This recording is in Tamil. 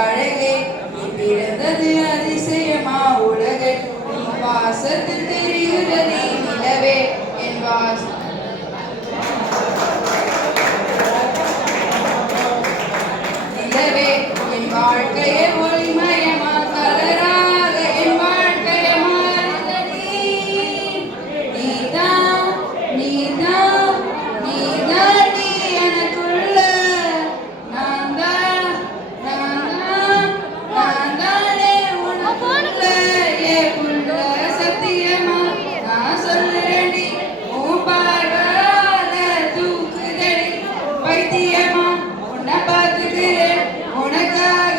அழகே நீ பிறந்தது அதிசயமா உலகை வாசத்தில் தெரிகிறதே நிலவே என் நிலவே என் வாழ்க்கையை ஒளிமயமா கலராக என் வாழ்க்கையை மாறுதடி நீதான் நீதான் நீதான் நீ எனக்குள்ள நான் தான் தானே உனக்குள்ள என் உள்ள சத்தியமா நான் சொல்லுறேன்டி உன் பார்வால தூக்குதடி பைத்தியமா உன்னை பார்த்துக்கிறேன் உனக்காக